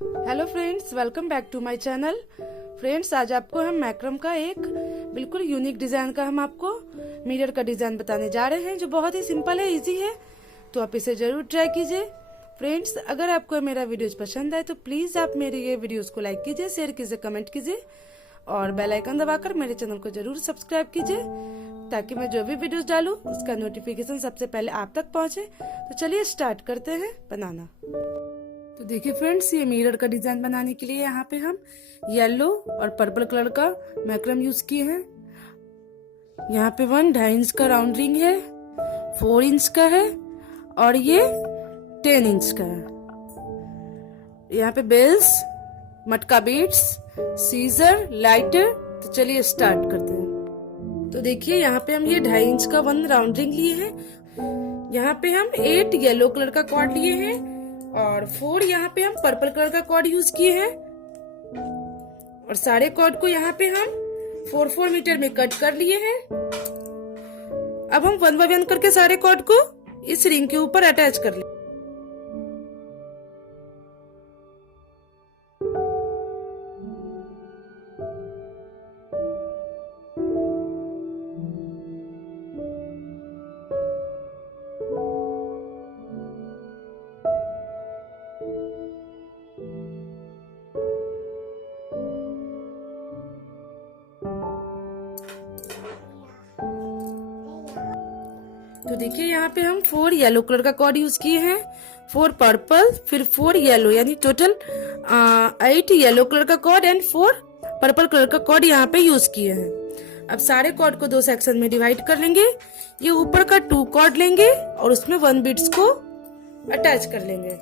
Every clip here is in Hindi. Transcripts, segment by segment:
Hello friends, welcome back to my channel. Friends, आज आपको हम मैक्रम का एक बिल्कुल यूनिक डिजाइन का हम आपको मिरर का डिजाइन बताने जा रहे हैं, जो बहुत ही सिंपल है, इजी है। तो आप इसे जरूर ट्राई कीजिए। फ्रेंड्स, अगर आपको मेरा वीडियोज पसंद आए तो प्लीज आप मेरे ये वीडियोज को लाइक कीजिए, शेयर कीजिए, कमेंट कीजिए और बेल आइकन दबाकर मेरे चैनल को जरूर सब्सक्राइब कीजिए, ताकि मैं जो भी वीडियोस डालूं उसका नोटिफिकेशन सबसे पहले आप तक पहुंचे। तो चलिए स्टार्ट करते हैं बनाना। तो देखिए फ्रेंड्स, ये मिरर का डिजाइन बनाने के लिए यहाँ पे हम येलो और पर्पल कलर का मैक्रम यूज किए हैं। यहाँ पे 1.5 इंच का राउंड रिंग है, 4 इंच का है और ये 10 इंच का है। यहाँ पे बेल्स, मटका बीड्स, सीजर, लाइटर। तो चलिए स्टार्ट करते हैं। तो देखिए यहाँ पे हम ये 2.5 इंच का 1 राउंड रिंग लिए हैं। यहाँ पे हम 8 येलो कलर का कॉर्ड लिए हैं और 4 यहाँ पे हम पर्पल कलर का कॉर्ड यूज किए हैं। और सारे कॉर्ड को यहाँ पे हम 4-4 मीटर में कट कर लिए हैं। अब हम 1 बाय 1 करके सारे कॉर्ड को इस रिंग के ऊपर अटैच कर लेंगे। तो देखिए यहाँ पे हम 4 येलो कलर का कॉर्ड यूज किए हैं, 4 पर्पल, फिर 4 येलो, यानी टोटल 8 येलो कलर का कॉर्ड एंड 4 पर्पल कलर का कॉर्ड यहाँ पे यूज किए हैं। अब सारे कॉर्ड को 2 सेक्शन में डिवाइड कर लेंगे। ये ऊपर का 2 कॉर्ड लेंगे और उसमें 1 बीट्स को अटैच कर लेंगे।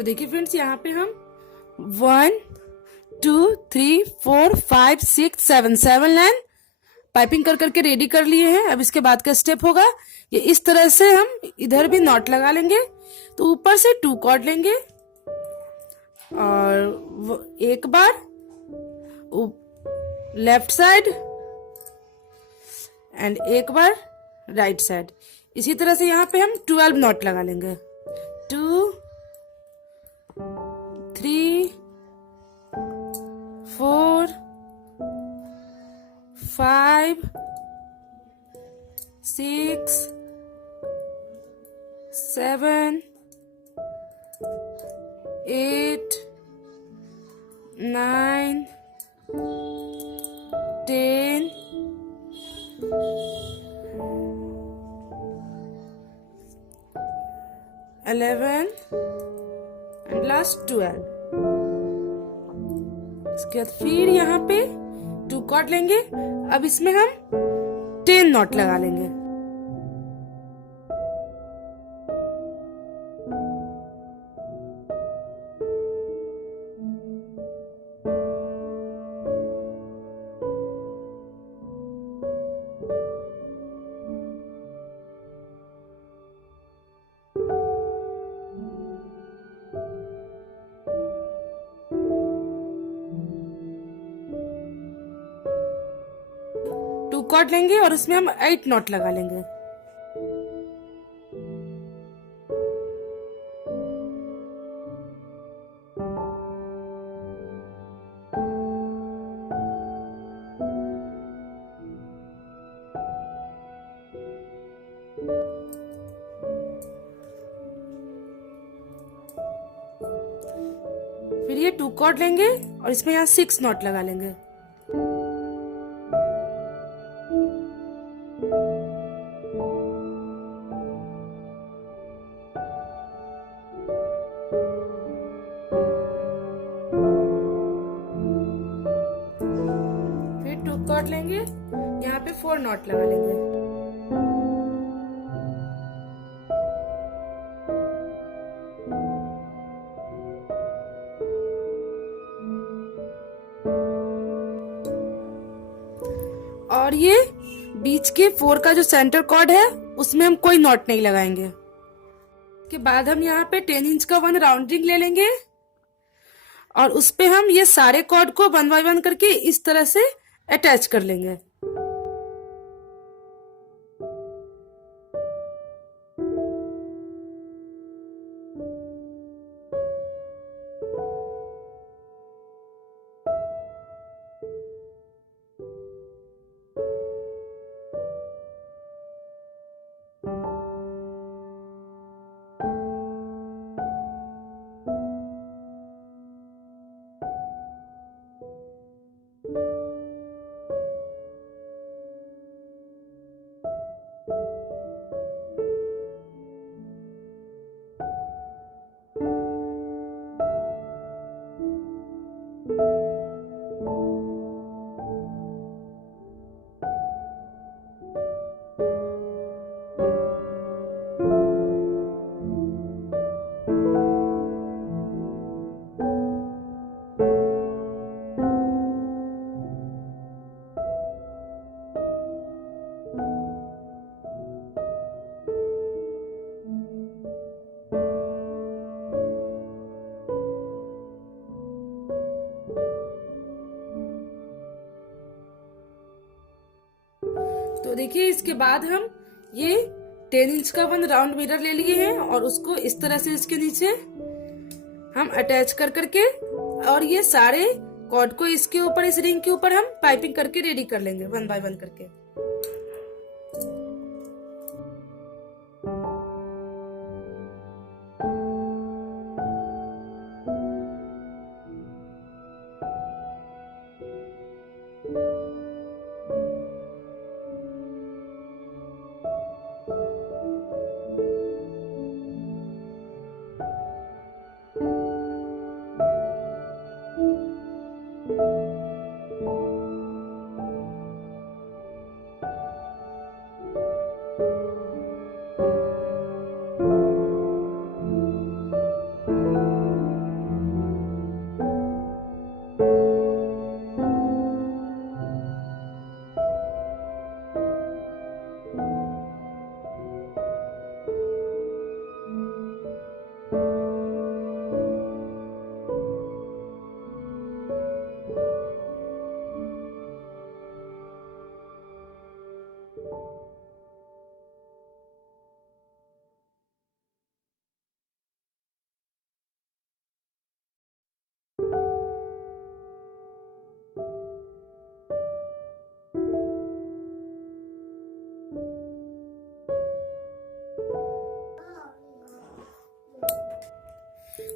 तो देखिए फ्रेंड्स, यहाँ पे हम 1 2 3 4 5 6 7 लाइन पाइपिंग कर करके रेडी कर लिए हैं। अब इसके बाद का स्टेप होगा, ये इस तरह से हम इधर भी नॉट लगा लेंगे। तो ऊपर से 2 कॉर्ड लेंगे और एक बार लेफ्ट साइड एंड एक बार राइट साइड। इसी तरह से यहाँ पे हम 12 नॉट लगा लेंगे। 2 3 4 5 6 7 8 9 10 11 एंड लास्ट 12। इसके बाद फिर यहाँ पे 2 कॉर्ड लेंगे। अब इसमें हम 10 नॉट लगा लेंगे। कॉर्ड लेंगे और उसमें हम 8 नॉट लगा लेंगे। फिर ये 2 कॉर्ड लेंगे और इसमें यहाँ 6 नॉट लगा लेंगे। फिर 2 कॉर्ड लेंगे, यहाँ पे 4 नॉट लगा लेंगे। और ये बीच के 4 का जो सेंटर कॉर्ड है उसमें हम कोई नॉट नहीं लगाएंगे। के बाद हम यहाँ पे 10 इंच का 1 राउंडिंग ले लेंगे और उस पे हम ये सारे कॉर्ड को 1 बाय 1 करके इस तरह से अटैच कर लेंगे। तो देखिए, इसके बाद हम ये 10 इंच का 1 राउंड मिरर ले लिए हैं और उसको इस तरह से इसके नीचे हम अटैच कर करके और ये सारे कॉर्ड को इसके ऊपर, इस रिंग के ऊपर हम पाइपिंग करके रेडी कर लेंगे 1 बाय 1 करके।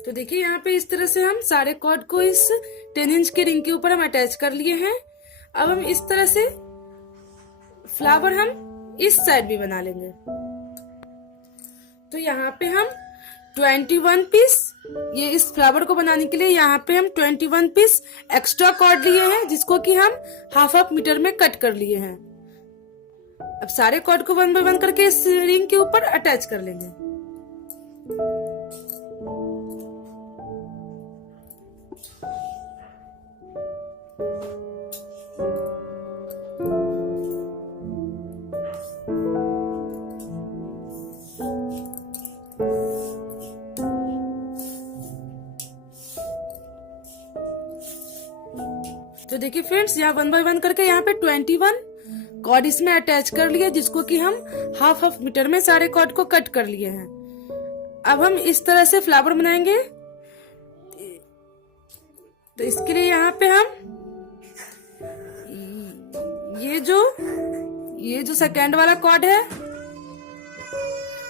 तो देखिए यहाँ पे इस तरह से हम सारे कॉर्ड को इस 10 इंच के रिंग के ऊपर हम अटैच कर लिए हैं। अब हम इस तरह से फ्लावर हम इस साइड भी बना लेंगे। तो यहाँ पे हम 21 पीस, ये इस फ्लावर को बनाने के लिए यहाँ पे हम 21 पीस एक्स्ट्रा कॉर्ड लिए हैं, जिसको कि हम हाफ मीटर में कट कर लिए हैं। अब सारे कॉर्ड को 1 बाय 1 करके इस रिंग के ऊपर अटैच कर लेंगे। तो देखिए फ्रेंड्स, यहाँ 1 बाय 1 करके यहाँ पे 21 कॉर्ड इसमें अटैच कर लिए, जिसको कि हम हाफ मीटर में सारे कॉर्ड को कट कर लिए हैं। अब हम इस तरह से फ्लावर बनाएंगे। तो इसके लिए यहाँ पे हम ये जो सेकेंड वाला कॉर्ड है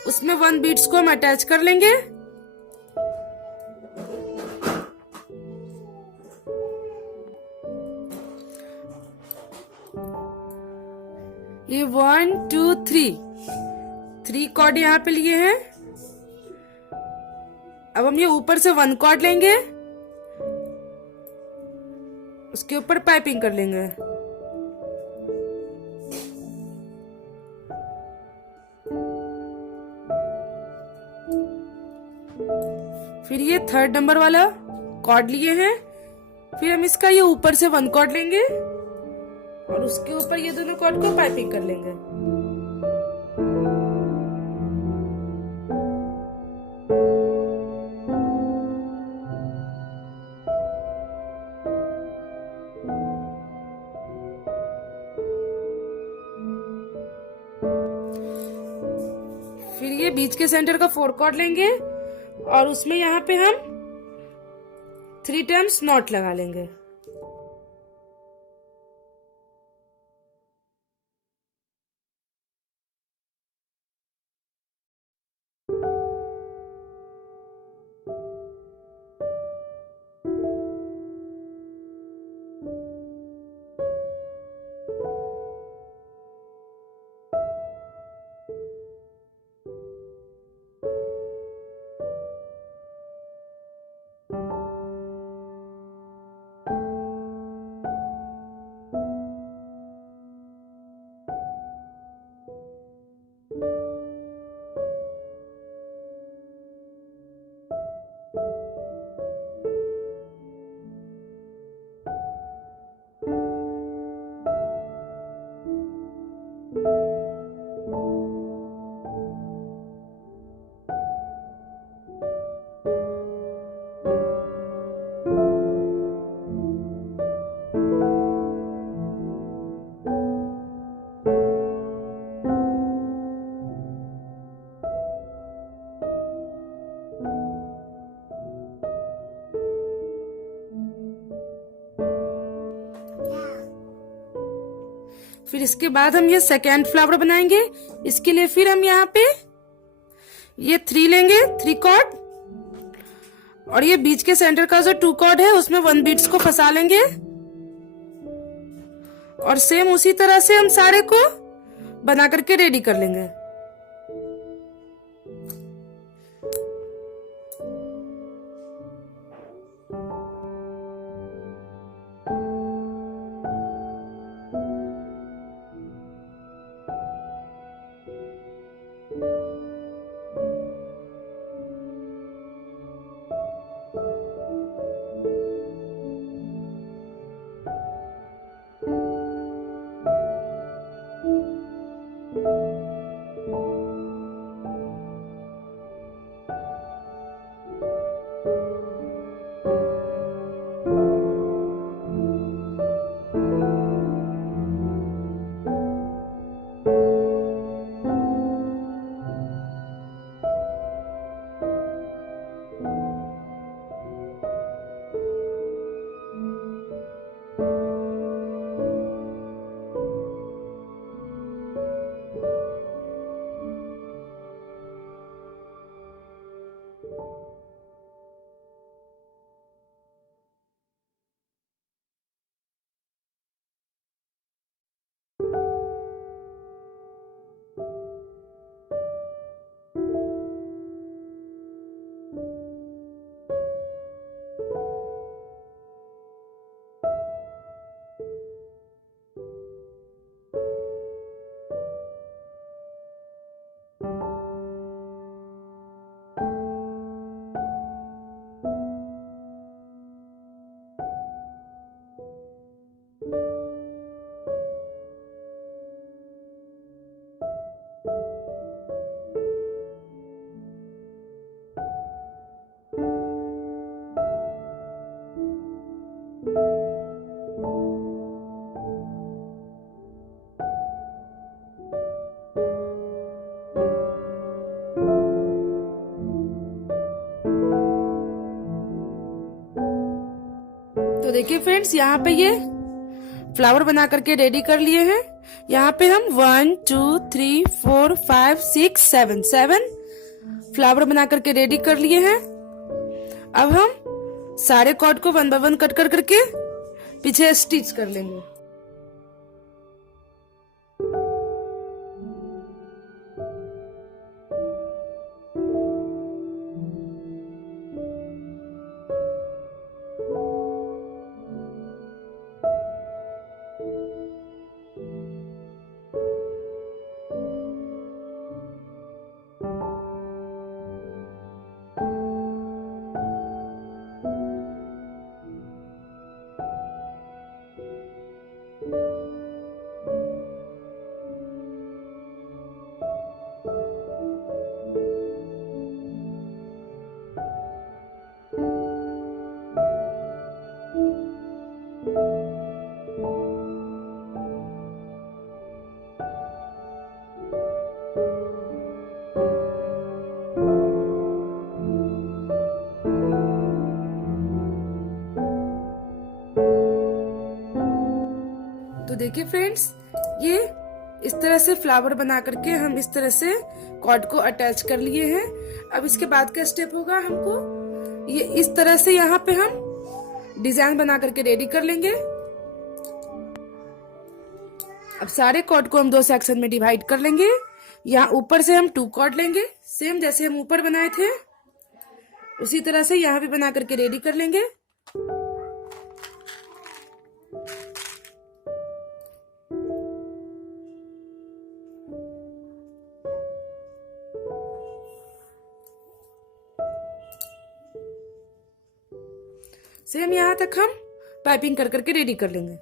उसमें 1 बीड्स को हम अटैच कर लेंगे। ये 1 2 3 कॉर्ड यहाँ पे लिए हैं। अब हम ये ऊपर से 1 कॉर्ड लेंगे, उसके ऊपर पाइपिंग कर लेंगे। फिर ये 3rd नंबर वाला कॉर्ड लिए हैं। फिर हम इसका ये ऊपर से 1 कॉर्ड लेंगे और उसके ऊपर ये दोनों कॉर्ड को पाइपिंग कर लेंगे। फिर ये बीच के सेंटर का 4 कॉर्ड लेंगे और उसमें यहाँ पे हम 3 टाइम्स नॉट लगा लेंगे। फिर इसके बाद हम ये सेकेंड फ्लावर बनाएंगे। इसके लिए फिर हम यहाँ पे ये 3 लेंगे, 3 कॉर्ड, और ये बीच के सेंटर का जो 2 कॉर्ड है उसमें 1 बीड्स को फंसा लेंगे। और सेम उसी तरह से हम सारे को बना करके रेडी कर लेंगे। तो देखिए फ्रेंड्स, यहाँ पे ये फ्लावर बना करके रेडी कर लिए हैं। यहाँ पे हम 1 2 3 4 5 6 7 फ्लावर बना करके रेडी कर लिए हैं। अब हम सारे कॉर्ड को 1 बाय 1 कट कर करके पीछे स्टिच कर लेंगे। तो देखिए फ्रेंड्स, ये इस तरह से फ्लावर बना करके हम इस तरह से कॉर्ड को अटैच कर लिए हैं। अब इसके बाद का स्टेप होगा, हमको ये इस तरह से यहाँ पे हम डिजाइन बना करके रेडी कर लेंगे। अब सारे कॉर्ड को हम 2 सेक्शन में डिवाइड कर लेंगे। यहाँ ऊपर से हम 2 कॉर्ड लेंगे, सेम जैसे हम ऊपर बनाए थे उसी तरह से यहाँ भी बना करके रेडी कर लेंगे। सेम यहाँ तक हम पाइपिंग कर करके रेडी कर लेंगे।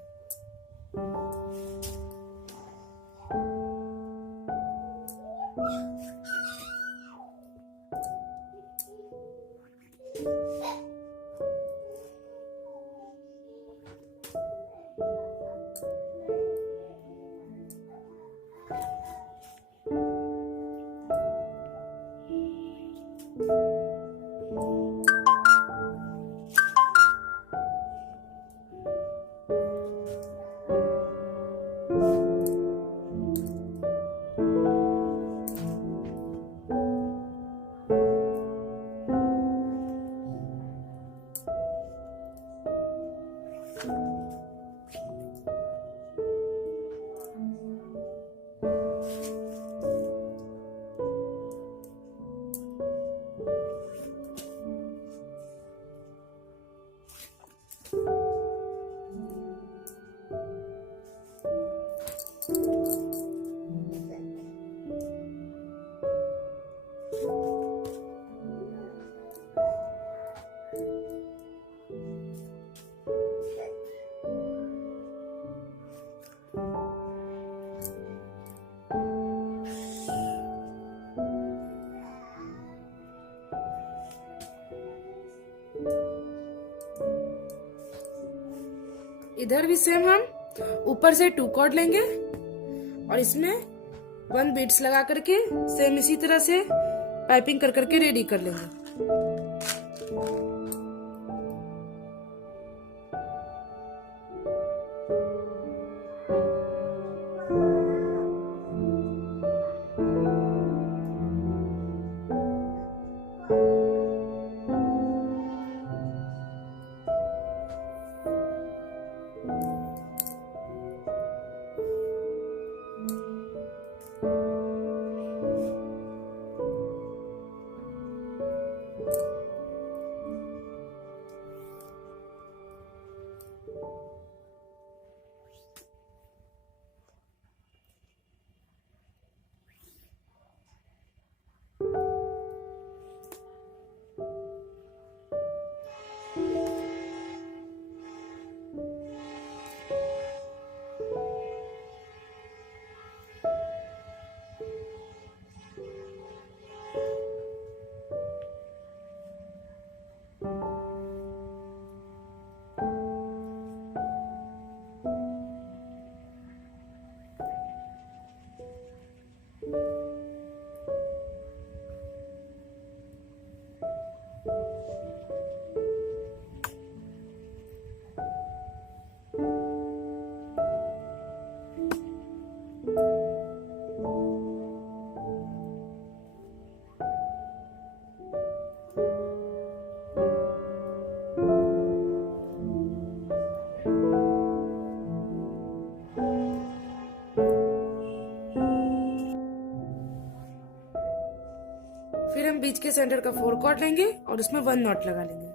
इधर भी सेम हम ऊपर से 2 कॉर्ड लेंगे और इसमें 1 बीड्स लगा करके सेम इसी तरह से पाइपिंग कर करके रेडी कर लेंगे। नीचे सेंटर का 4 कॉर्ड लेंगे और उसमें 1 नॉट लगा लेंगे।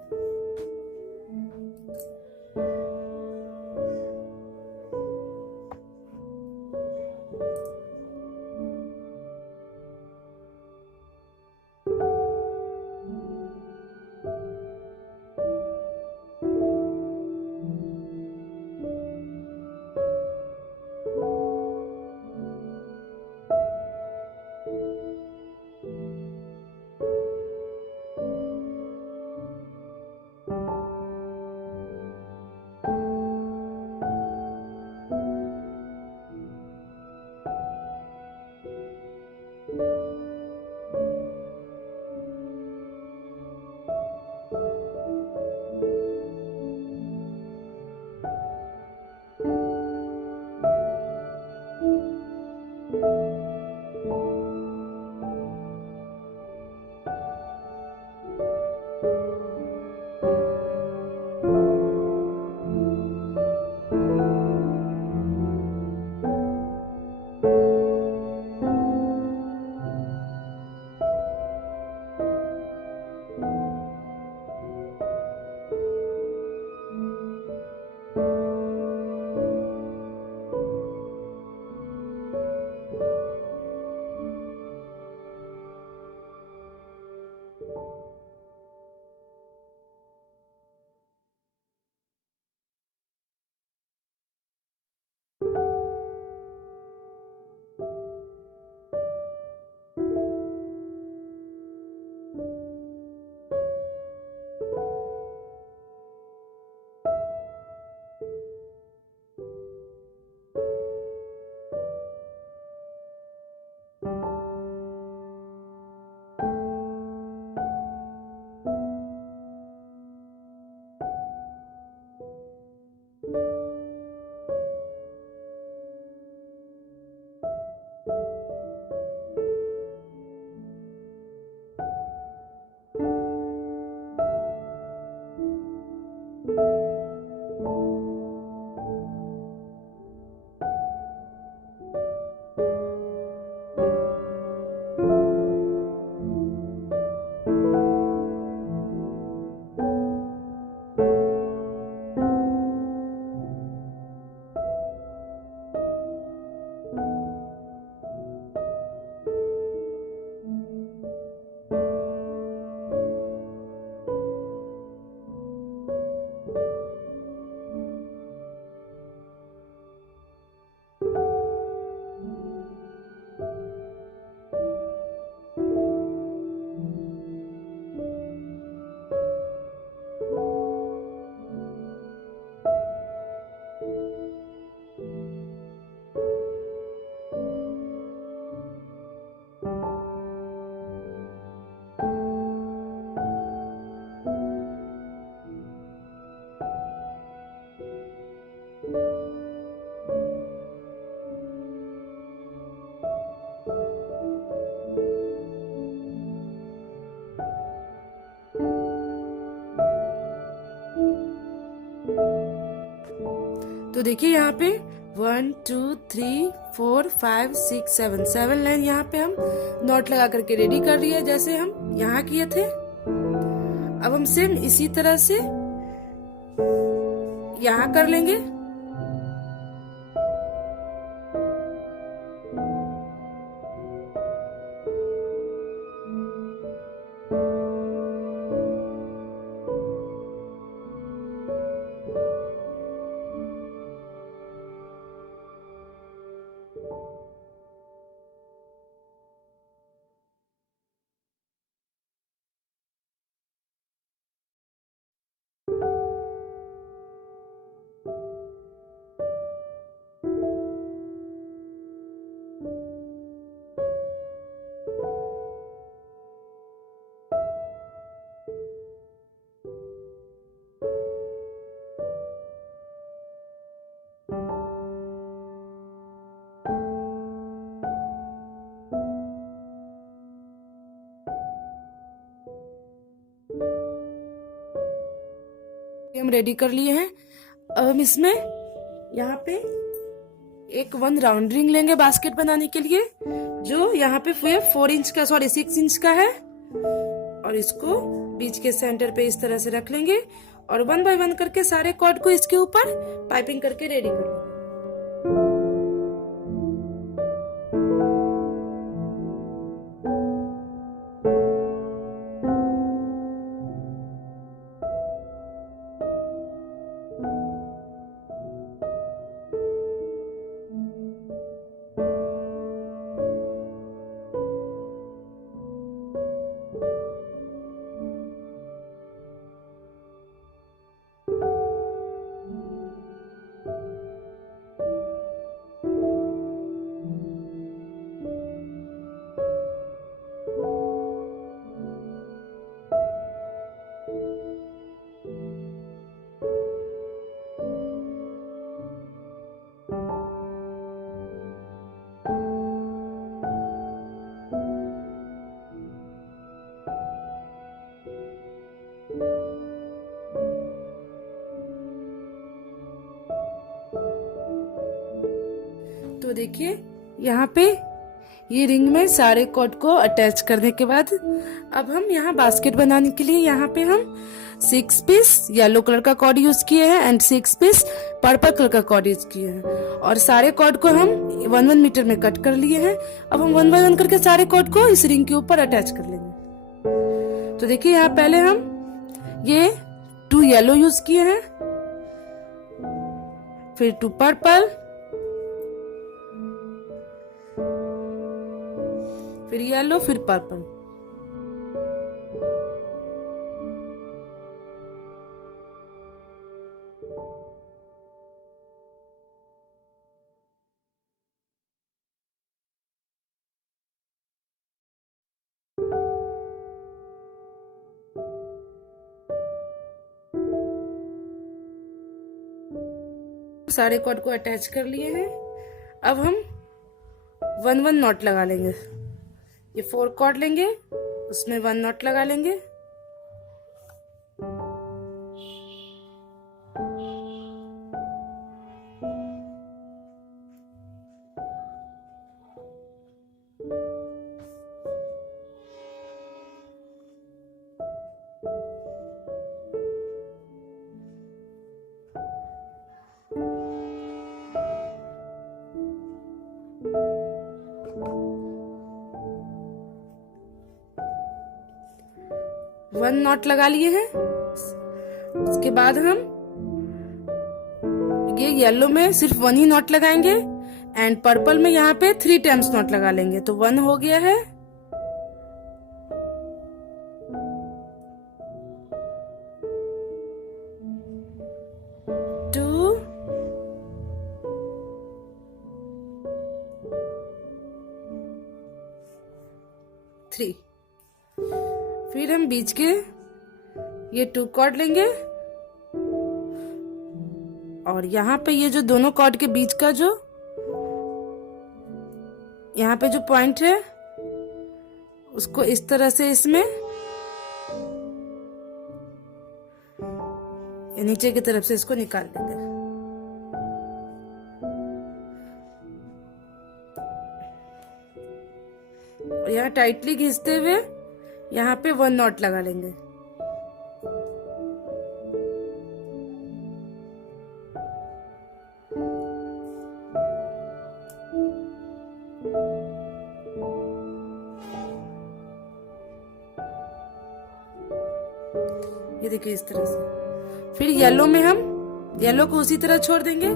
तो देखिए यहाँ पे 1 2 3 4 5 6 7 7 लाइन यहाँ पे हम नॉट लगा करके रेडी कर रही है, जैसे हम यहाँ किए थे। अब हम सेम इसी तरह से यहाँ कर लेंगे। हम रेडी कर लिए हैं। अब हम इसमें यहाँ पे एक 1 राउंड रिंग लेंगे बास्केट बनाने के लिए, जो यहाँ पे 4 इंच का 6 इंच का है। और इसको बीच के सेंटर पे इस तरह से रख लेंगे और 1 बाय 1 करके सारे कॉर्ड को इसके ऊपर पाइपिंग करके रेडी कर लेंगे। तो देखिए यहाँ पे ये रिंग में सारे कॉर्ड को अटैच करने के बाद अब हम यहाँ बास्केट बनाने के लिए यहाँ पे हम 6 पीस येलो कलर का कॉर्ड यूज किए हैं एंड 6 पीस पर्पल कलर का कॉर्ड यूज किए हैं और सारे कॉर्ड को हम 1-1 मीटर में कट कर लिए हैं। अब हम 1 बाय 1 करके सारे कॉर्ड को इस रिंग के ऊपर अटैच कर लेंगे। तो देखिए यहाँ पहले हम ये 2 येलो यूज किए हैं, फिर 2 पर्पल, फिर येलो, फिर पर्पल। सारे कॉर्ड को अटैच कर लिए हैं। अब हम 1-1 नॉट लगा लेंगे। ये 4 कॉर्ड लेंगे, उसमें 1 नॉट लगा लेंगे। वन नॉट लगा लिए हैं। उसके बाद हम ये येलो में सिर्फ 1 ही नॉट लगाएंगे एंड पर्पल में यहाँ पे 3 टाइम्स नॉट लगा लेंगे। तो 1 हो गया है, 2, 3। फिर हम बीच के ये 2 कॉर्ड लेंगे और यहाँ पे ये जो दोनों कॉर्ड के बीच का जो यहाँ पे जो पॉइंट है उसको इस तरह से इसमें नीचे की तरफ से इसको निकाल देंगे। और यहाँ टाइटली घिसते हुए यहाँ पे 1 नॉट लगा लेंगे। ये देखिए इस तरह से। फिर येलो में हम येलो को उसी तरह छोड़ देंगे।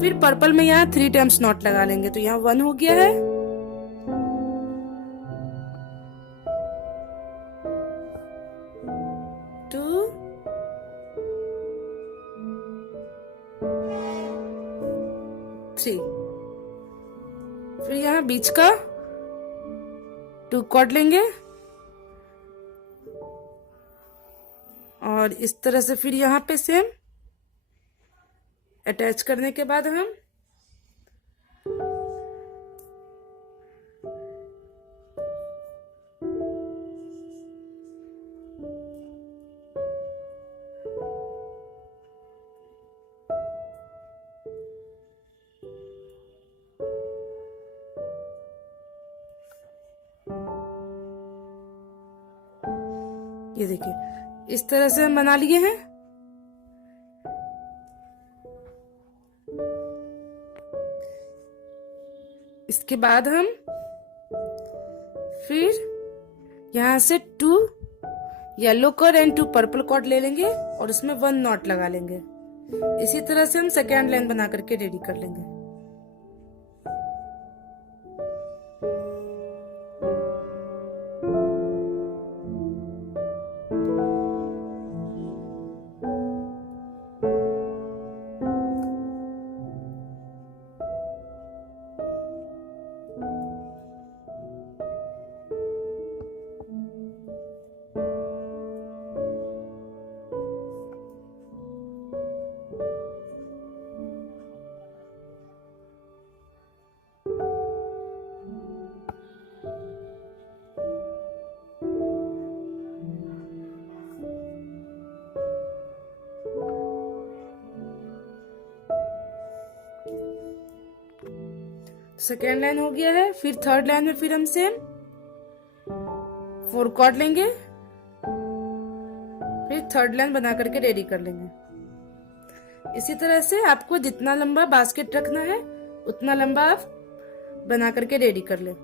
फिर पर्पल में यहाँ 3 टाइम्स नॉट लगा लेंगे। तो यहाँ 1 हो गया है, 2, 3। फिर यहाँ बीच का 2 कॉर्ड लेंगे और इस तरह से फिर यहाँ पे सेम अटैच करने के बाद हम ये देखिए इस तरह से हम बना लिए हैं। इसके बाद हम फिर यहाँ से 2 yellow cord and 2 purple cord ले लेंगे और उसमें 1 नॉट लगा लेंगे। इसी तरह से हम सेकेंड लाइन बना करके रेडी कर लेंगे। सेकेंड लाइन हो गया है। फिर थर्ड लाइन में फिर हम सेम 4 कॉर्ड लेंगे, फिर थर्ड लाइन बना करके रेडी कर लेंगे। इसी तरह से आपको जितना लंबा बास्केट रखना है उतना लंबा आप बना करके रेडी कर ले।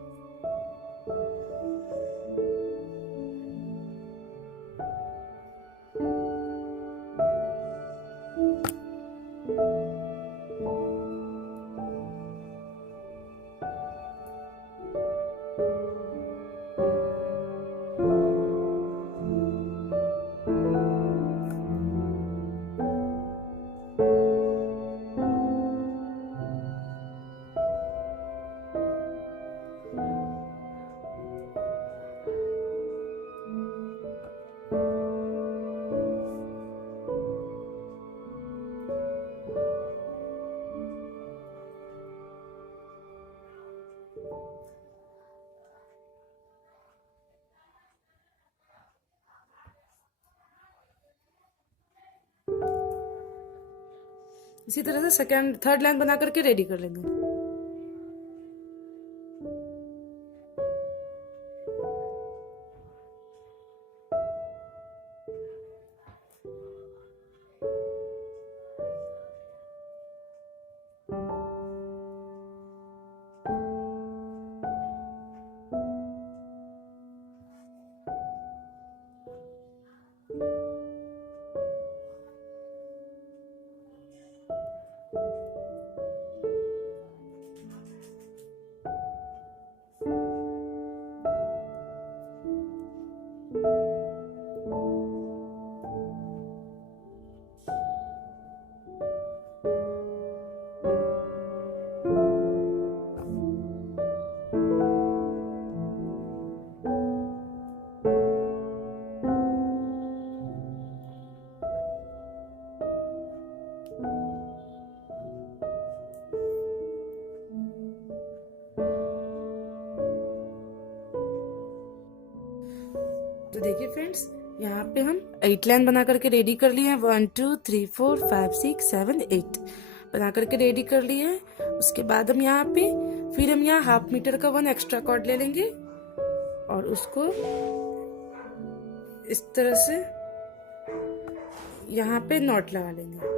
इसी तरह से सेकेंड थर्ड लाइन बना करके रेडी कर लेंगे। तो देखिए फ्रेंड्स, यहाँ पे हम 8 लाइन बना करके रेडी कर लिए हैं। 1 2 3 4 5 6 7 8 बना करके रेडी कर लिए हैं। उसके बाद हम यहाँ पे फिर हम यहाँ ½ मीटर का 1 एक्स्ट्रा कॉर्ड ले लेंगे और उसको इस तरह से यहाँ पे नॉट लगा लेंगे।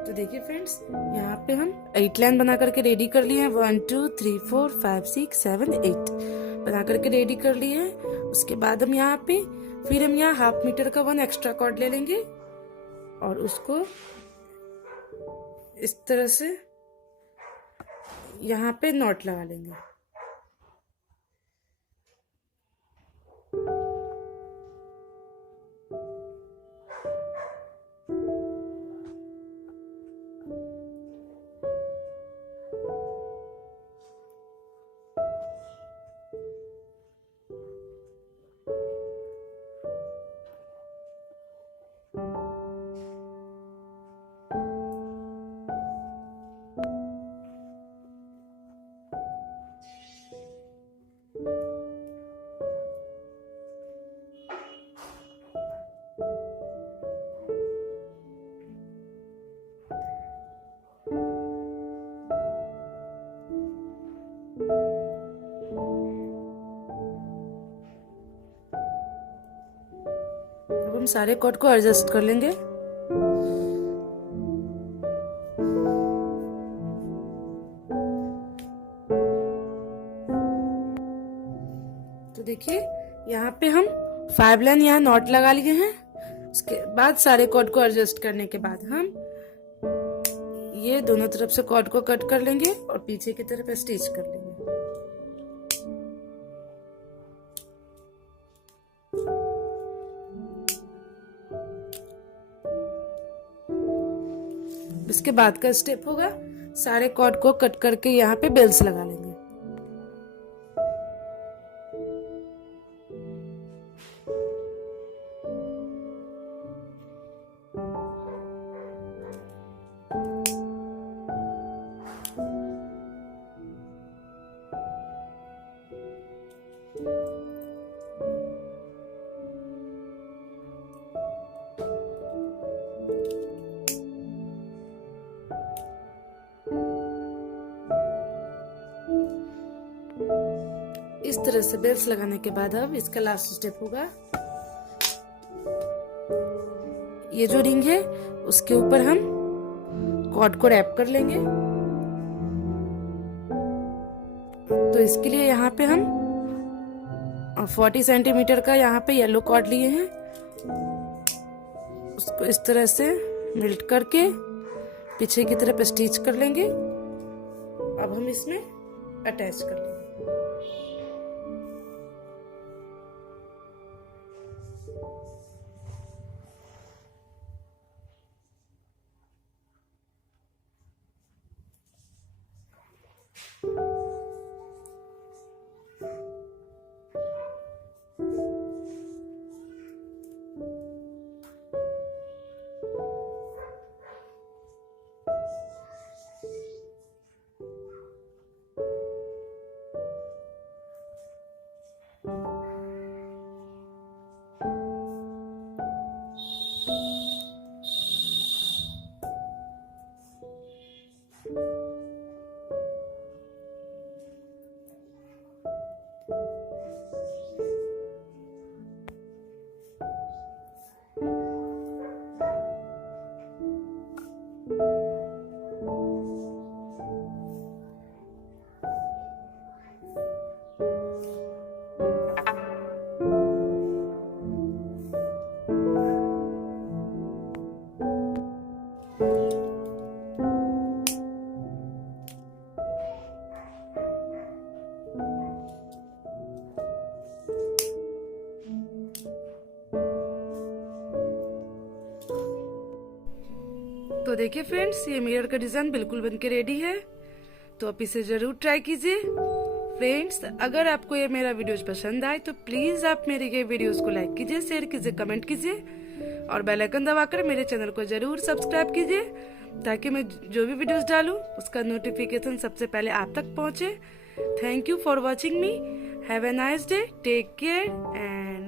तो देखिए फ्रेंड्स, यहाँ पे हम 8 लाइन बना करके रेडी कर लिए हैं। 1 2 3 4 5 6 7 8 बना करके रेडी कर लिए हैं। उसके बाद हम यहाँ पे फिर हम यहाँ ½ मीटर का 1 एक्स्ट्रा कॉर्ड ले लेंगे और उसको इस तरह से यहाँ पे नॉट लगा लेंगे। हम सारे कॉर्ड को एडजस्ट कर लेंगे। तो देखिए यहाँ पे हम 5 लाइन यहाँ नॉट लगा लिए हैं। उसके बाद सारे कॉर्ड को एडजस्ट करने के बाद हम ये दोनों तरफ से कॉर्ड को कट कर लेंगे और पीछे की तरफ स्टिच कर लेंगे। इसके बाद का स्टेप होगा सारे कॉर्ड को कट करके यहाँ पे बेल्स लगा लेंगे। इस तरह से बेल्स लगाने के बाद अब इसका लास्ट स्टेप होगा ये जो रिंग है उसके ऊपर हम कॉर्ड को रैप कर लेंगे। तो इसके लिए यहाँ पे हम 40 सेंटीमीटर का यहाँ पे येलो कॉर्ड लिए हैं। उसको इस तरह से मेल्ट करके पीछे की तरफ स्टिच कर लेंगे। अब हम इसमें अटैच कर लेंगे। तो देखिए फ्रेंड्स, ये मिरर का डिजाइन बिल्कुल बनके रेडी है। तो आप इसे जरूर ट्राई कीजिए। फ्रेंड्स, अगर आपको ये मेरा वीडियोस पसंद आए तो प्लीज आप मेरे ये वीडियोस को लाइक कीजिए, शेयर कीजिए, कमेंट कीजिए और बेल आइकन दबाकर मेरे चैनल को जरूर सब्सक्राइब कीजिए ताकि मैं जो भी वीडियोस डालूं उसका नोटिफिकेशन सबसे पहले आप तक पहुंचे। Thank you for watching me. Have a nice day. Take care and